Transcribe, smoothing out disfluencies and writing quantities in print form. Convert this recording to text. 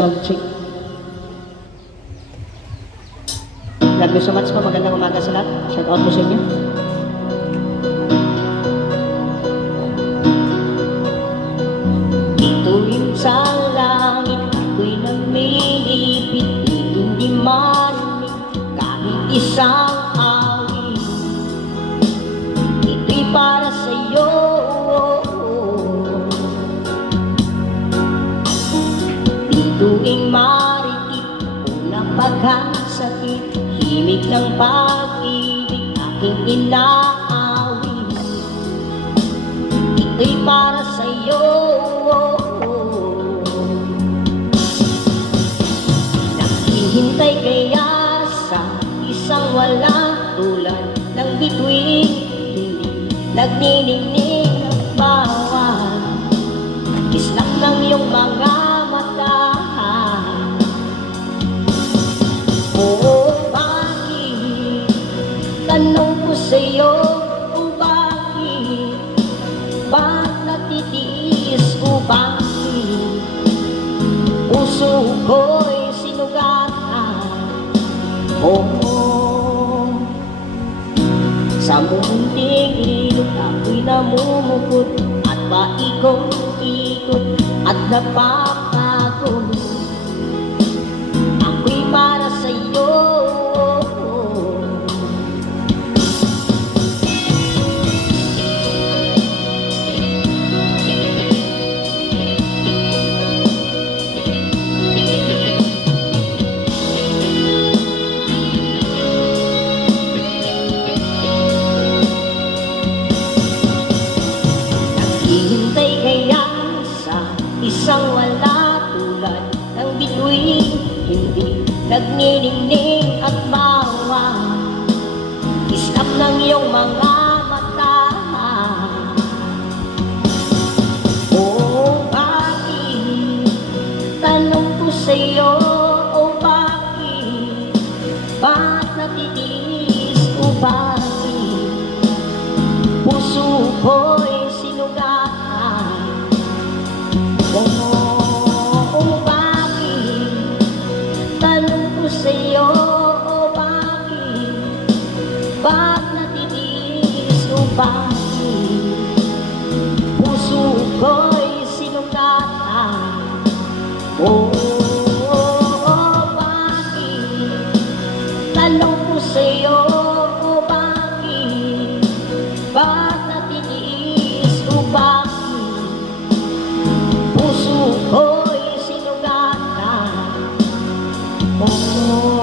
Personal check. God bless so much po. Magandang umaga sa lahat. Shout out po sa inyo. Tuwing sa langit ako'y namilipit, hindi marinig kahit isang awit. Ito'y para sa'yo. Di tuwing maritig o napagkasakit, himig ng pag-ibig aking inaawit. Ito'y para sa'yo. Hintay kaya sa isang walang tulad ng bituin, hindi nagniningning ng bawat kislap ng iyong mga mata. Oo, bakit? Tanong ko sa'yo, o bakit? Ba't natitiis o bakit? Puso ko'y sinugatan. Oo, sa munting ilog ako'y namumukot at paikot-ikot at napapagod. Ako'y para sa'yo. Hihintay kaya sa isang wala tulad ng bituin, hindi nagniningning at bawat kislap ng iyong mga mata. Oo, bakit? Tanong ko sa'yo, o bakit? Ba't natitiis o bakit? Puso ko'y oh, bakit? Tanong ko sa'yo, oh, bakit? Ba't natitiis o bakit? Puso ko'y sinugatan. Oh, bakit? Tanong ko sa'yo, oh, bakit? Ba't natitiis o bakit? Puso ko'y sinugatan. Oh,